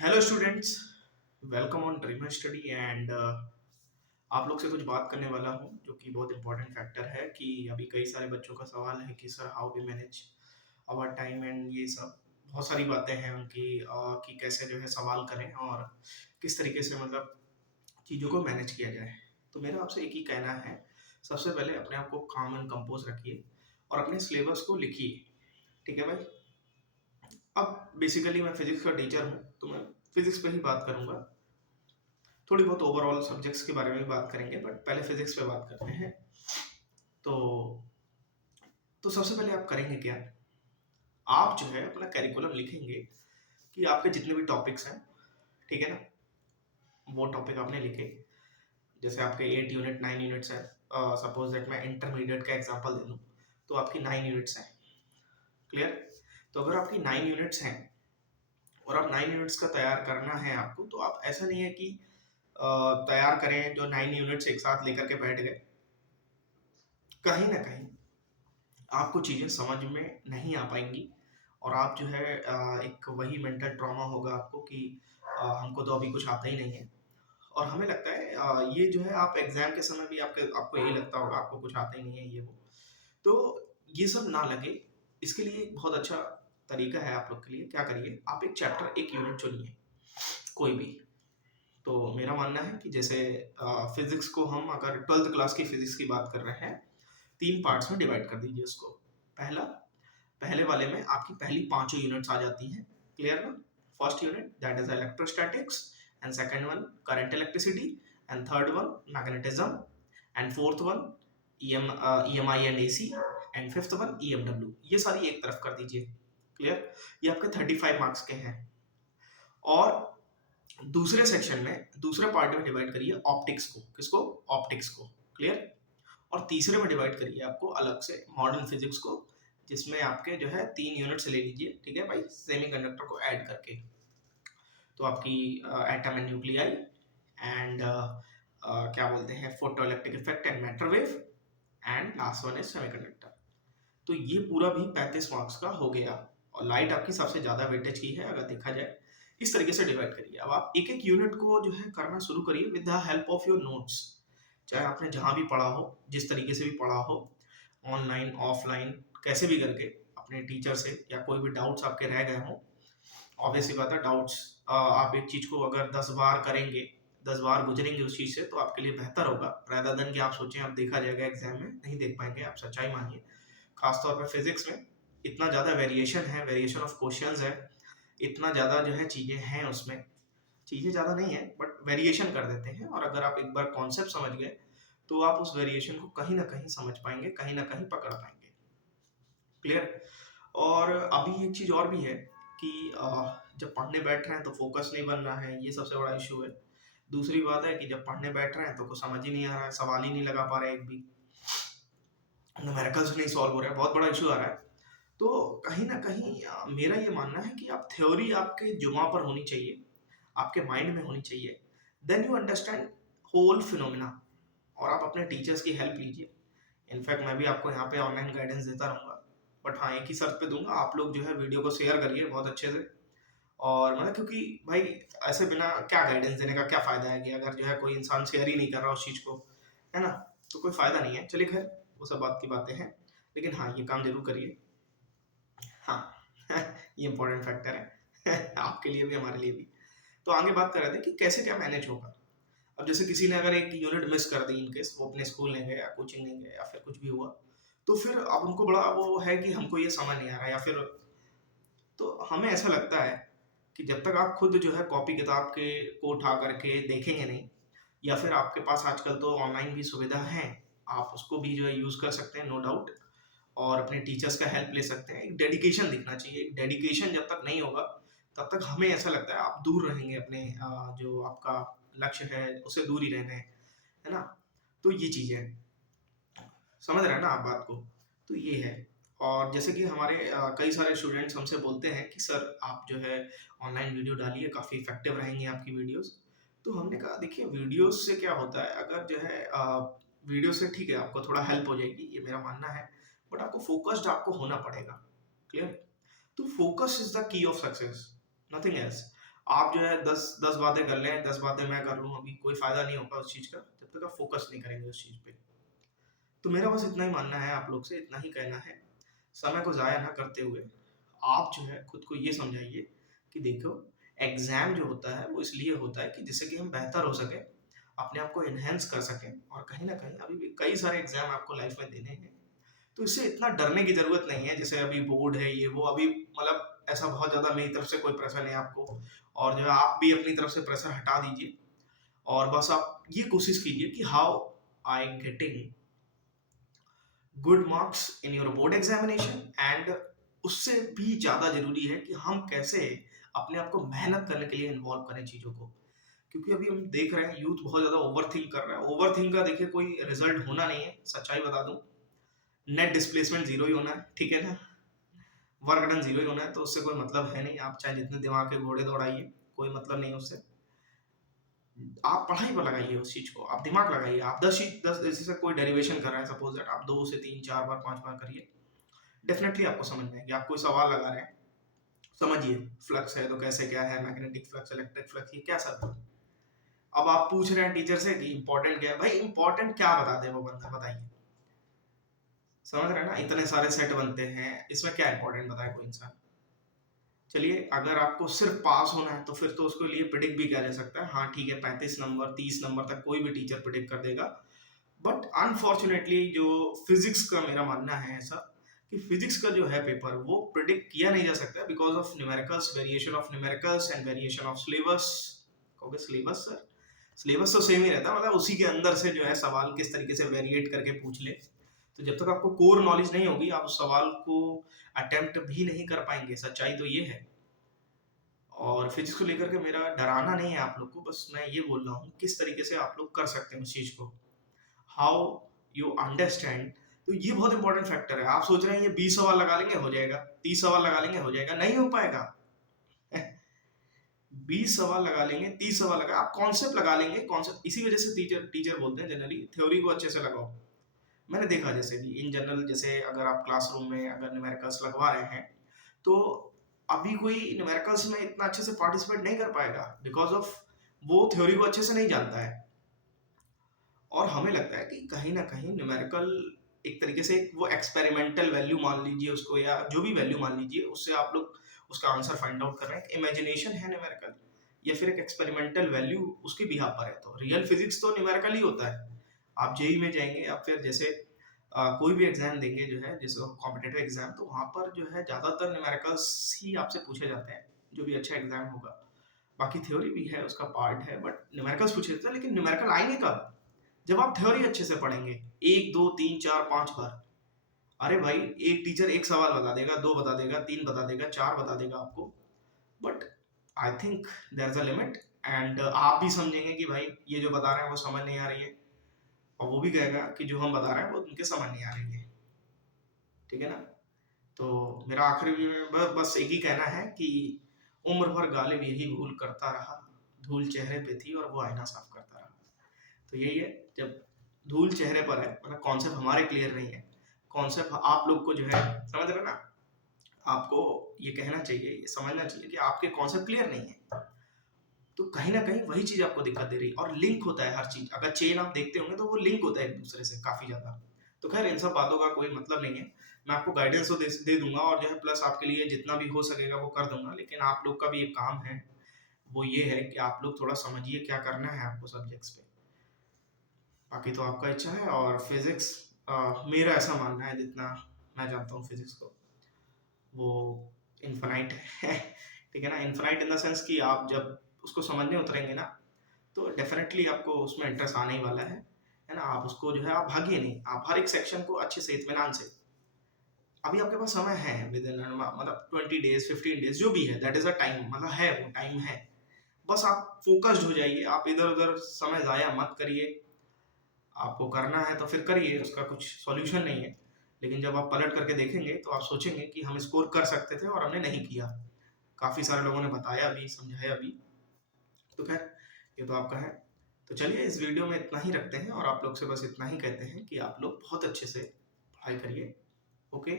Hello students, welcome on dreamer study and आप लोग से कुछ बात करने वाला हूँ जो कि बहुत इंपॉर्टेंट फैक्टर है कि अभी कई सारे बच्चों का सवाल है कि sir how we manage our time and ये सब बहुत सारी बातें हैं उनकी कि कैसे जो है सवाल करें और किस तरीके से मतलब चीज़ों को मैनेज किया जाए। तो मेरा आपसे एक ही कहना है, सबसे पहले अपने आप को काम एंड कंपोज रखिए और अपने सिलेबस को लिखिए। ठीक है भाई। अब बेसिकली मैं फिजिक्स का टीचर हूँ तो मैं फिजिक्स पे ही बात करूंगा। थोड़ी बहुत ओवरऑल सब्जेक्ट्स के बारे में भी बात करेंगे बट पहले फिजिक्स पे बात करते हैं। तो सबसे पहले आप करेंगे क्या, आप जो है अपना करिकुलम लिखेंगे कि आपके जितने भी टॉपिक्स हैं, ठीक है ना, वो टॉपिक आपने लिखे। जैसे आपके 8 यूनिट 9 यूनिट्स हैं, सपोज दैट मैं इंटरमीडिएट का एग्जांपल दे दूं तो आपकी 9 यूनिट्स हैं। क्लियर। तो अगर आपकी 9 यूनिट्स हैं और आप 9 यूनिट्स का तैयार करना है आपको, तो आप ऐसा नहीं है कि तैयार करें जो 9 यूनिट्स एक साथ लेकर के बैठ गए। कहीं ना कहीं आपको चीज़ें समझ में नहीं आ पाएंगी और आप जो है एक वही मेंटल ट्रॉमा होगा आपको कि हमको तो अभी कुछ आता ही नहीं है। और हमें लगता है ये जो है आप एग्जाम के समय भी आपके आपको यही लगता होगा आपको कुछ आता ही नहीं है ये वो। तो ये सब ना लगे, इसके लिए एक बहुत अच्छा तरीका है आप लोग के लिए। क्या करिए, आप एक चैप्टर एक यूनिट चुनिए कोई भी। तो मेरा मानना है कि जैसे फिजिक्स को हम अगर 12th क्लास की फिजिक्स की बात कर रहे हैं, 3 पार्ट्स में डिवाइड कर दीजिए उसको। पहला, पहले वाले में आपकी पहली पांचों यूनिट्स आ जाती हैं। क्लियर ना। First unit that is electrostatics and second one current electricity and third one magnetism and fourth one EMI and AC and fifth one EMW. ये सारी एक तरफ कर दीजिए। क्लियर। ये आपके 35 मार्क्स के हैं। और दूसरे सेक्शन में दूसरे पार्ट में डिवाइड करिए ऑप्टिक्स को। किसको? ऑप्टिक्स को। क्लियर। और तीसरे में डिवाइड करिए आपको अलग से मॉडर्न फिजिक्स को, जिसमें आपके जो है 3 यूनिट्स ले लीजिए। ठीक है भाई, सेमीकंडक्टर को ऐड करके। तो आपकी एटम एंड न्यूक्लियाई एंड क्या बोलते हैं photo electric effect and matter wave and last one is semiconductor. तो ये पूरा भी 35 मार्क्स का हो गया। और लाइट आपकी सबसे ज्यादा वेटेज की है अगर देखा जाए। इस तरीके से डिवाइड करिए। अब आप एक एक यूनिट को जो है करना शुरू करिए with the help of your notes. चाहे आपने जहां भी पढ़ा हो, जिस तरीके से भी पढ़ा हो, ऑनलाइन ऑफलाइन कैसे भी करके अपने टीचर से, या कोई भी डाउट्स आपके रह गए हों। ऑब्वियसली बात है, डाउट्स आप एक चीज को अगर 10 बार करेंगे, 10 बार गुजरेंगे उस चीज से, तो आपके लिए बेहतर होगा rather देन कि आप सोचें अब देखा जाएगा एग्जाम में। नहीं देख पाएंगे, आप सच्चाई मानिए। खासतौर पर फिजिक्स में इतना ज्यादा वेरिएशन है, वेरिएशन ऑफ क्वेश्चंस है, इतना ज्यादा जो है चीजें हैं उसमें। चीजें ज्यादा नहीं है बट वेरिएशन कर देते हैं, और अगर आप एक बार कॉन्सेप्ट समझ गए तो आप उस वेरिएशन को कहीं ना कहीं समझ पाएंगे, कहीं ना कहीं पकड़ पाएंगे। क्लियर। और अभी एक चीज और भी है कि जब पढ़ने बैठ रहे हैं तो फोकस नहीं बन रहा है, ये सबसे बड़ा इशू है। दूसरी बात है कि जब पढ़ने बैठ रहे हैं तो कुछ समझ ही नहीं आ रहा है, सवाल ही नहीं लगा पा रहे एक भी, न्यूमेरिकल्स नहीं सॉल्व हो रहा है, बहुत बड़ा इशू आ रहा है। तो कहीं ना कहीं मेरा ये मानना है कि आप थ्योरी आपके जुमा पर होनी चाहिए, आपके माइंड में होनी चाहिए। Then you understand whole phenomena. और आप अपने टीचर्स की हेल्प लीजिए। इनफैक्ट मैं भी आपको यहाँ पे ऑनलाइन गाइडेंस देता रहूंगा, बट हाँ एक ही शर्त पे दूंगा, आप लोग जो है वीडियो को शेयर करिए बहुत अच्छे से। और मतलब क्योंकि भाई ऐसे बिना क्या गाइडेंस देने का क्या फायदा है कि अगर जो है कोई इंसान शेयर ही नहीं कर रहा उस चीज को, है ना, तो कोई फायदा नहीं है। चलिए खैर, वो सब बात की बातें हैं, लेकिन हाँ ये काम जरूर करिए। हाँ ये इंपॉर्टेंट फैक्टर है आपके लिए भी हमारे लिए भी। तो आगे बात कर रहे थे कि कैसे क्या मैनेज होगा। अब जैसे किसी ने अगर एक यूनिट मिस कर दी इनकेस, वो अपने स्कूल नहीं गए या कोचिंग नहीं गए या फिर कुछ भी हुआ, तो फिर अब उनको बड़ा वो है कि हमको ये समझ नहीं आ रहा, या फिर तो हमें ऐसा लगता है कि जब तक आप खुद जो है कॉपी किताब के को उठा करके देखेंगे नहीं, या फिर आपके पास आजकल तो ऑनलाइन भी सुविधा है, आप उसको भी जो है यूज कर सकते हैं नो डाउट, और अपने टीचर्स का हेल्प ले सकते हैं। एक डेडिकेशन दिखना चाहिए। एक डेडिकेशन जब तक नहीं होगा तब तक हमें ऐसा लगता है आप दूर रहेंगे अपने जो आपका लक्ष्य है उससे दूर ही रहने हैं, है ना। तो ये चीजें समझ रहे हैं ना आप बात को। तो ये है। और जैसे कि हमारे कई सारे स्टूडेंट्स हमसे बोलते हैं कि सर आप जो है ऑनलाइन वीडियो डालिए, काफ़ी इफेक्टिव रहेंगी आपकी वीडियोस। तो हमने कहा देखिए वीडियोस से क्या होता है, अगर जो है वीडियो से ठीक है आपको थोड़ा हेल्प हो जाएगी, ये मेरा मानना है, बट आपको फोकस्ड होना पड़ेगा। क्लियर। तो focus is the key of success, nothing else. आप जो है 10 बातें कर लें, 10 बातें मैं कर लूँ, अभी कोई फ़ायदा नहीं होगा उस चीज़ का, जब तक आप फ़ोकस नहीं करेंगे उस चीज़ पे। तो मेरा बस इतना ही मानना है, आप लोग से इतना ही कहना है, समय को ज़ाया ना करते हुए, आप जो है खुद को ये समझाइए कि देखो, एग्ज़ाम जो होता है वो इसलिए होता है कि जिससे कि हम बेहतर हो सकें, अपने आप को एनहांस कर सकें, और कहीं न कहीं अभी भी कई सारे एग्ज़ाम आपको लाइफ़ में देने हैं। तो इससे इतना डरने की ज़रूरत नहीं है, जैसे अभी बोर्ड है ये वो, अभी मतलब ऐसा बहुत ज़्यादा मेरी तरफ से कोई प्रेशर नहीं है आपको, और जो है आप भी अपनी तरफ से प्रेशर हटा दीजिए, और बस आप ये कोशिश कीजिए कि how I getting good marks in your board examination, and उससे भी ज़्यादा ज़रूरी है कि हम कैसे अपने आप को मेहनत करने के लिए इन्वॉल्व करें चीज़ों को। क्योंकि अभी हम देख रहे हैं यूथ बहुत ज़्यादा ओवरथिंक कर रहा है। ओवरथिंक का देखिए कोई रिजल्ट होना नहीं है, सच्चाई बता दूं, नेट डिस्प्लेसमेंट जीरो ही होना है, ठीक है ना, वर्क डन जीरो ही होना है, तो उससे कोई मतलब है नहीं, आप चाहे जितने दिमाग के घोड़े दौड़ाइए, कोई मतलब नहीं है उससे। आप पढ़ाई पर लगाइए उस चीज को, आप दिमाग लगाइए, आप 10 जैसे कोई डेरिवेशन कर रहे हैं, सपोज दैट आप 2 से 3 4 बार 5 बार करिए, डेफिनेटली आपको समझ में आएगी। आप कोई सवाल लगा रहे हैं, समझिए, फ्लक्स है तो कैसे क्या है, मैग्नेटिक फ्लक्स, इलेक्ट्रिक फ्लक्स, ये क्या सब है। अब आप पूछ रहे हैं टीचर से कि इंपॉर्टेंट क्या है, भाई इंपॉर्टेंट क्या बता दे वो बंदा, बताइए, समझ रहे हैं ना, इतने सारे सेट बनते हैं, इसमें क्या इंपॉर्टेंट बताए कोई इंसान। चलिए, अगर आपको सिर्फ पास होना है तो फिर तो उसके लिए प्रिडिक्ट भी किया जा सकता है, हाँ ठीक है, 35 नंबर 30 नंबर तक कोई भी टीचर प्रिडिक्ट कर देगा। बट अनफॉर्चुनेटली जो फिजिक्स का मेरा मानना है ऐसा, कि फिजिक्स का जो है पेपर वो प्रिडिक्ट किया नहीं जा सकता because of numericals, variation of numericals and variation of syllabus. कहोगे सिलेबस सर, सिलेबस तो सेम ही रहता है, मतलब उसी के अंदर से जो है सवाल किस तरीके से वेरिएट करके पूछ ले। तो जब तक आपको कोर नॉलेज नहीं होगी, आप उस सवाल को अटेम्प्ट भी नहीं कर पाएंगे, सच्चाई तो ये है। और फिजिक्स को लेकर के मेरा डराना नहीं है आप लोग को, बस मैं ये बोल रहा हूँ किस तरीके से आप लोग कर सकते हैं उस चीज को, हाउ यू अंडरस्टैंड। तो ये बहुत इंपॉर्टेंट फैक्टर है। आप सोच रहे हैं ये 20 सवाल लगा लेंगे हो जाएगा, 30 सवाल लगा लेंगे हो जाएगा, नहीं हो पाएगा। 20 सवाल लगा लेंगे, 30 सवाल लगा, आप कॉन्सेप्ट लगा लेंगे, कॉन्सेप्ट, इसी वजह से टीचर टीचर बोलते हैं जनरली थ्योरी को अच्छे से लगाओ। मैंने देखा जैसे कि इन जनरल, जैसे अगर आप क्लासरूम में अगर न्यूमेरिकल्स लगवा रहे हैं, तो अभी कोई न्यूमेरिकल्स में इतना अच्छे से पार्टिसिपेट नहीं कर पाएगा बिकॉज ऑफ वो थ्योरी को अच्छे से नहीं जानता है। और हमें लगता है कि कहीं ना कहीं न्यूमेरिकल एक तरीके से वो एक्सपेरिमेंटल वैल्यू मान लीजिए उसको, या जो भी वैल्यू मान लीजिए, उससे आप लोग उसका आंसर फाइंड आउट कर रहे हैं, इमेजिनेशन है न्यूमेरिकल, या फिर एक एक्सपेरिमेंटल वैल्यू उसके बिहाफ पर है। तो रियल फिजिक्स तो न्यूमेरिकल ही होता है। आप जेई में जाएंगे या फिर जैसे कोई भी एग्जाम देंगे जो है, जैसे कॉम्पिटेटिव एग्जाम, तो वहाँ पर जो है ज़्यादातर न्यूमेरिकल्स ही आपसे पूछे जाते हैं, जो भी अच्छा एग्जाम होगा। बाकी थ्योरी भी है, उसका पार्ट है, बट न्यूमेरिकल्स पूछे जाते हैं। लेकिन न्यूमेरिकल आएंगे कब? जब आप थ्योरी अच्छे से पढ़ेंगे, 1 2 3 4 5 बार। अरे भाई, एक टीचर एक सवाल बता देगा, 2 बता देगा, 3 बता देगा, 4 बता देगा आपको, but I think there is a limit, and आप भी समझेंगे कि भाई ये जो बता रहे हैं वो समझ नहीं आ रही है, और वो भी कहेगा कि जो हम बता रहे हैं वो उनके समझ नहीं आ रही है, ठीक है ना। तो मेरा आखिरी में बस एक ही कहना है कि उम्र भर गालिब यही भूल करता रहा, धूल चेहरे पे थी और वो आईना साफ करता रहा। तो यही है, जब धूल चेहरे पर है, मतलब कॉन्सेप्ट हमारे क्लियर नहीं है, कॉन्सेप्ट आप लोग को जो है, समझ रहे ना, आपको ये कहना चाहिए, ये समझना चाहिए कि आपके कॉन्सेप्ट क्लियर नहीं है। तो कहीं ना कहीं वही चीज आपको दिक्कत दे रही है, और लिंक होता है हर चीज, अगर चेन आप देखते होंगे तो वो लिंक होता है एक दूसरे से काफी ज्यादा। तो खैर, इन सब बातों का कोई मतलब नहीं है, मैं आपको गाइडेंस तो दे दूंगा, और जो है प्लस आपके लिए जितना भी हो सकेगा वो कर दूंगा, लेकिन आप लोग का भी एक काम है, वो ये है कि आप लोग थोड़ा समझिए क्या करना है आपको सब्जेक्ट्स पे। बाकी तो आपका इच्छा है। और फिजिक्स, मेरा ऐसा मानना है, जितना मैं जानता हूँ फिजिक्स को, वो इन्फानाइट है। ठीक है ना, इन्फानाइट इन द सेंस कि आप जब उसको समझने उतरेंगे ना, तो डेफिनेटली आपको उसमें इंटरेस्ट आने ही वाला है ना। आप उसको जो है, आप भागिए नहीं, आप हर एक सेक्शन को अच्छे से इत्मीनान से, अभी आपके पास समय है, विद इन मतलब 20 डेज 15 डेज जो भी है, दैट इज अ टाइम, मतलब है, वो टाइम है। बस आप फोकस्ड हो जाइए, आप इधर उधर समय जाया मत करिए। आपको करना है तो फिर करिए, उसका कुछ सॉल्यूशन नहीं है, लेकिन जब आप पलट करके देखेंगे तो आप सोचेंगे कि हम स्कोर कर सकते थे और हमने नहीं किया। काफी सारे लोगों ने बताया भी, समझाया भी। तो खैर, ये तो आपका है। तो चलिए, इस वीडियो में इतना ही रखते हैं, और आप लोग से बस इतना ही कहते हैं कि आप लोग बहुत अच्छे से पढ़ाई करिए। ओके।